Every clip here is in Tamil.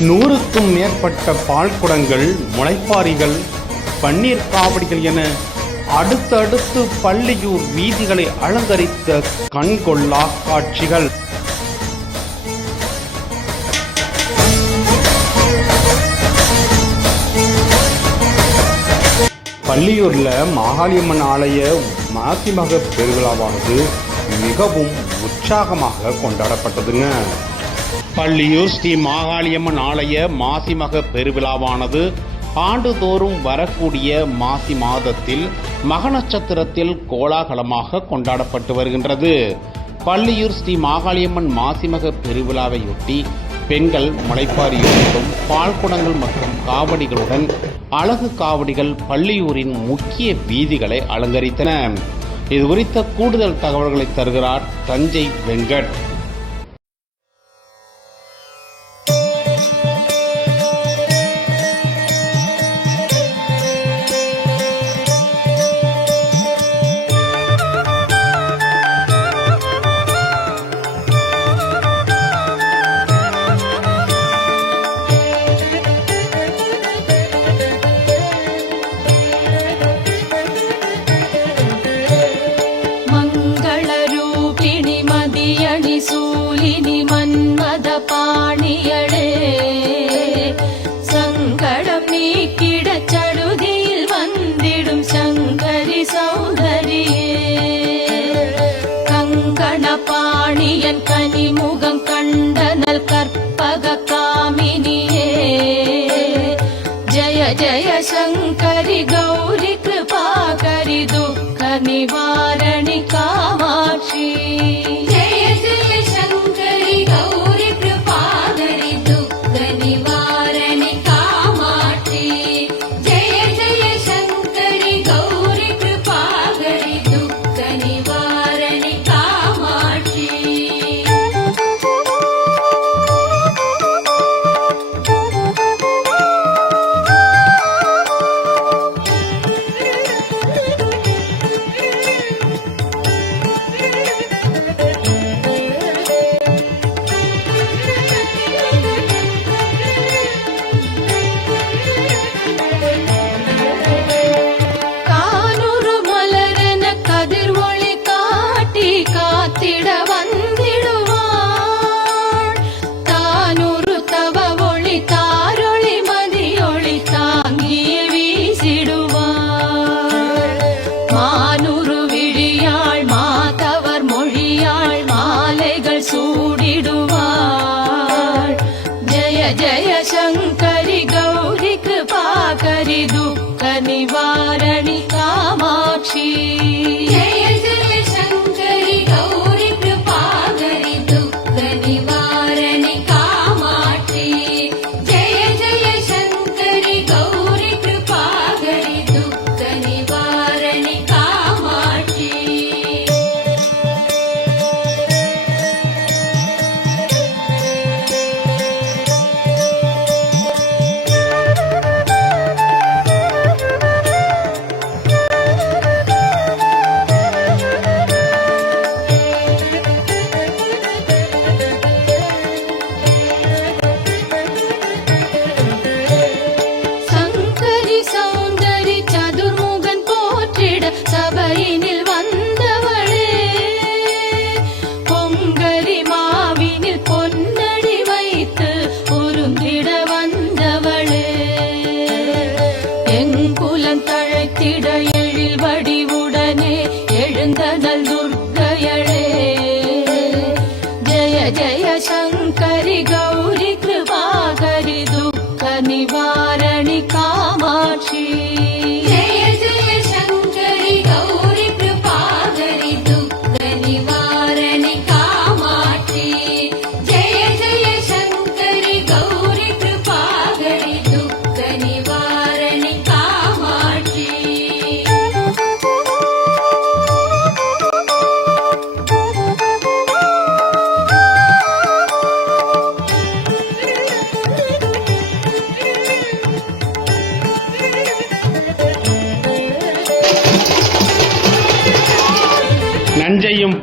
நூறுக்கும் மேற்பட்ட பால்குடங்கள் முளைப்பாரிகள் பன்னீர் காவடிகள் என அடுத்தடுத்து பள்ளியூர் வீதிகளை அலங்கரித்த கண்கொள்ளா காட்சிகள். பள்ளியூரில் மாகாளியம்மன் ஆலய மாசிமக பெருவிழாவானது மிகவும் உற்சாகமாக கொண்டாடப்பட்டதுங்க. பள்ளியூர் ஸ்ரீ மாகாளியம்மன் ஆலய மாசிமக பெருவிழாவானது ஆண்டுதோறும் வரக்கூடிய மாசி மாதத்தில் மக நட்சத்திரத்தில் கோலாகலமாக கொண்டாடப்பட்டு வருகின்றது. பள்ளியூர் ஸ்ரீ மாகாளியம்மன் மாசிமக பெருவிழாவையொட்டி பெண்கள் முளைப்பாரியோடும் பால்குடங்கள் மற்றும் காவடிகளுடன் அழகு காவடிகள் பள்ளியூரின் முக்கிய வீதிகளை அலங்கரித்தன. இது குறித்த கூடுதல் தகவல்களை தருகிறார் தஞ்சை வெங்கட். ಮಾನು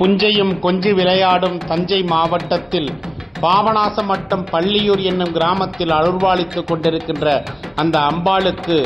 புஞ்சையும் கொஞ்சி விளையாடும் தஞ்சை மாவட்டத்தில் பாபநாசம் மட்டம் பள்ளியூர் என்னும் கிராமத்தில் அருள்வாளித்து கொண்டிருக்கின்ற அந்த அம்பாளுக்கு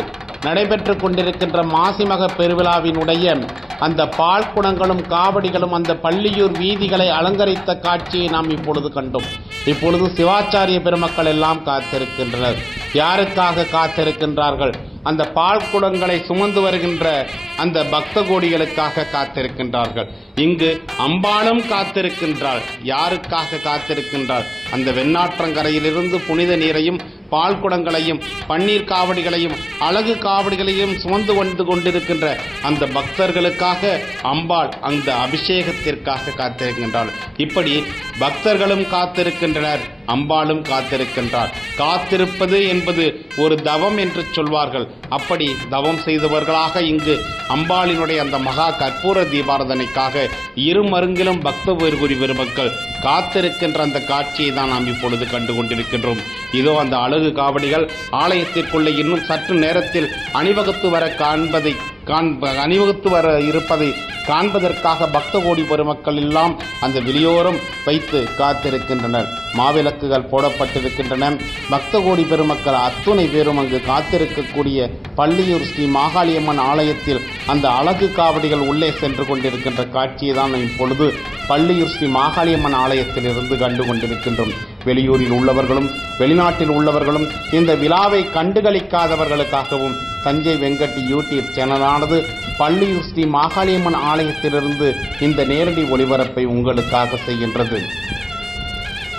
நடைபெற்று கொண்டிருக்கின்ற மாசிமக பெருவிழாவினுடைய அந்த பால் குணங்களும் காவடிகளும் அந்த பள்ளியூர் வீதிகளை அலங்கரித்த காட்சியை நாம் இப்பொழுது கண்டோம். இப்பொழுது சிவாச்சாரிய பெருமக்கள் எல்லாம் காத்திருக்கின்றனர். யாருக்காக காத்திருக்கின்றார்கள்? அந்த பால் குடங்களை சுமந்து வருகின்ற அந்த பக்த கோடிகளுக்காக காத்திருக்கின்றார்கள். இங்கு அம்பாளும் காத்திருக்கின்றாள். யாருக்காக காத்திருக்கின்றாள்? அந்த வெண்ணாற்றங்கரையிலிருந்து புனித நீரையும் பால் குடங்களையும் பன்னீர் காவடிகளையும் அழகு காவடிகளையும் சுமந்து வந்து கொண்டிருக்கின்ற அந்த பக்தர்களுக்காக அம்பாள் அந்த அபிஷேகத்திற்காக காத்திருக்கின்றாள். இப்படி பக்தர்களும் காத்திருக்கின்றனர். அம்பாளும் காத்திருக்கின்றார். காத்திருப்பது என்பது ஒரு தவம் என்று சொல்வார்கள். அப்படி தவம் செய்தவர்களாக இங்கு அம்பாளினுடைய அந்த மகா கற்பூர தீபாரதனைக்காக இருமருங்கிலும் பக்த பெருகுரி பெருமக்கள் காத்திருக்கின்ற அந்த காட்சியை தான் நாம் இப்பொழுது கண்டு கொண்டிருக்கின்றோம் இதோ அந்த அழகு காவடிகள் ஆலயத்திற்குள்ளே இன்னும் சற்று நேரத்தில் அணிவகுத்து வர காண்பதை காண்ப அணிவகுத்து வர இருப்பதை காண்பதற்காக பக்த கோடி பெருமக்கள் எல்லாம் அந்த வெளியோரம் வைத்து காத்திருக்கின்றனர். மாவிளக்குகள் போடப்பட்டிருக்கின்றன. பக்த கோடி பெருமக்கள் அத்துணை பேரும் அங்கு காத்திருக்கக்கூடிய பள்ளியூர் ஸ்ரீ மாகாளியம்மன் ஆலயத்தில் அந்த அழகு காவடிகள் உள்ளே சென்று கொண்டிருக்கின்ற காட்சியை தான் இப்பொழுது பள்ளியூர் ஸ்ரீ மாகாளியம்மன் ஆலயத்தில் இருந்து கண்டு கொண்டிருக்கின்றோம். வெளியூரில் உள்ளவர்களும் வெளிநாட்டில் உள்ளவர்களும் இந்த விழாவை கண்டுகளிக்காதவர்களுக்காகவும் தஞ்சை வெங்கட் யூடியூப் சேனலானது பள்ளியூர் ஸ்ரீ மாகாளியம்மன் ஆலயத்திலிருந்து இந்த நேரடி ஒளிபரப்பை உங்களுக்காக செய்கின்றது.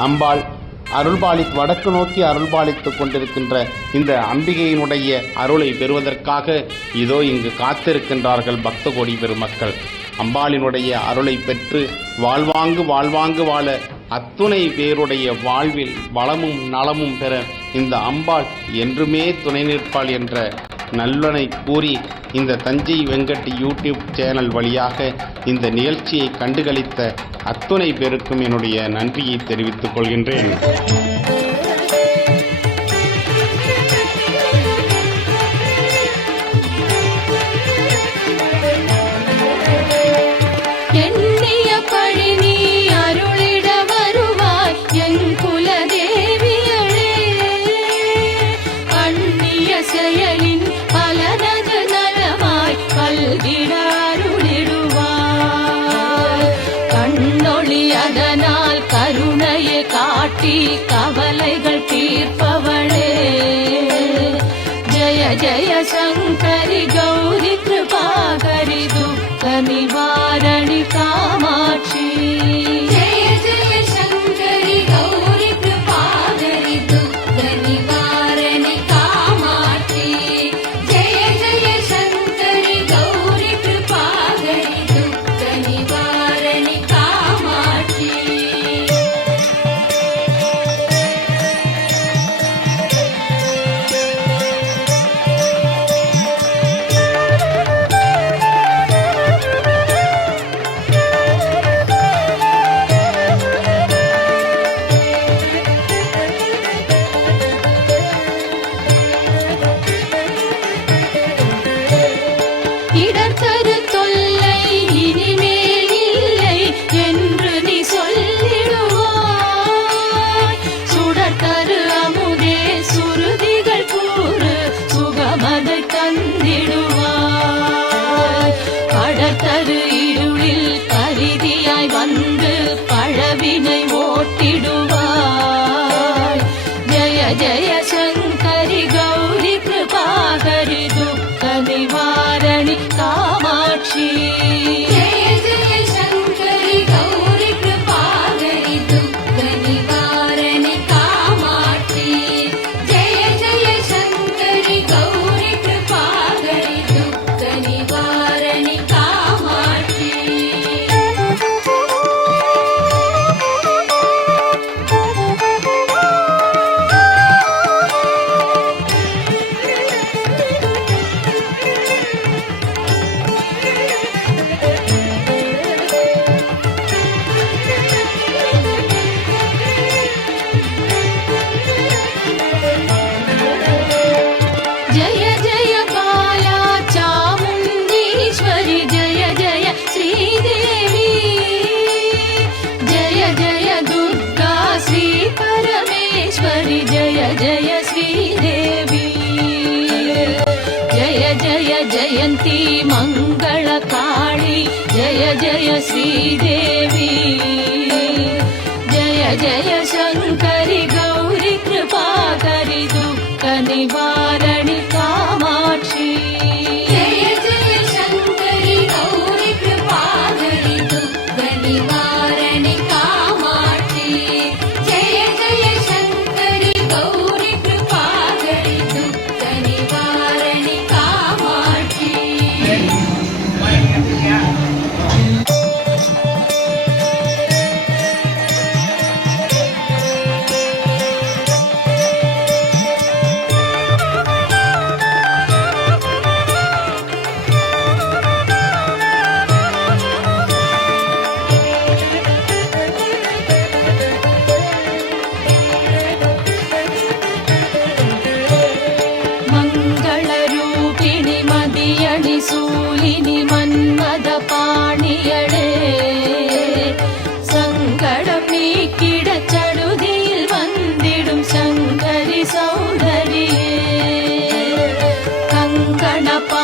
அம்பாள் அருள்பாலித் வடக்கு நோக்கி அருள்பாலித்துக் கொண்டிருக்கின்ற இந்த அம்பிகையினுடைய அருளை பெறுவதற்காக இதோ இங்கு காத்திருக்கின்றார்கள் பக்த கோடி பெருமக்கள். அம்பாளினுடைய அருளை பெற்று வாழ்வாங்கு வாழ்வாங்கு வாழ அத்துணை பேருடைய வாழ்வில் வளமும் நலமும் பெற இந்த அம்பாள் என்றுமே துணை நிற்பாள் என்ற நல்லனை கூறி இந்த தஞ்சை வெங்கட் யூடியூப் சேனல் வழியாக இந்த நிகழ்ச்சியை கண்டுகளித்த அத்துணை பேருக்கும் என்னுடைய நன்றியை தெரிவித்துக் கொள்கின்றேன். പാപനിവാരണി കാമാ जयन्ती मङ्गलकाळी। जय जय श्रीदेवी। जय जय शङ्करि गौरी कृपा करि दुःख निवार ಗಣಪ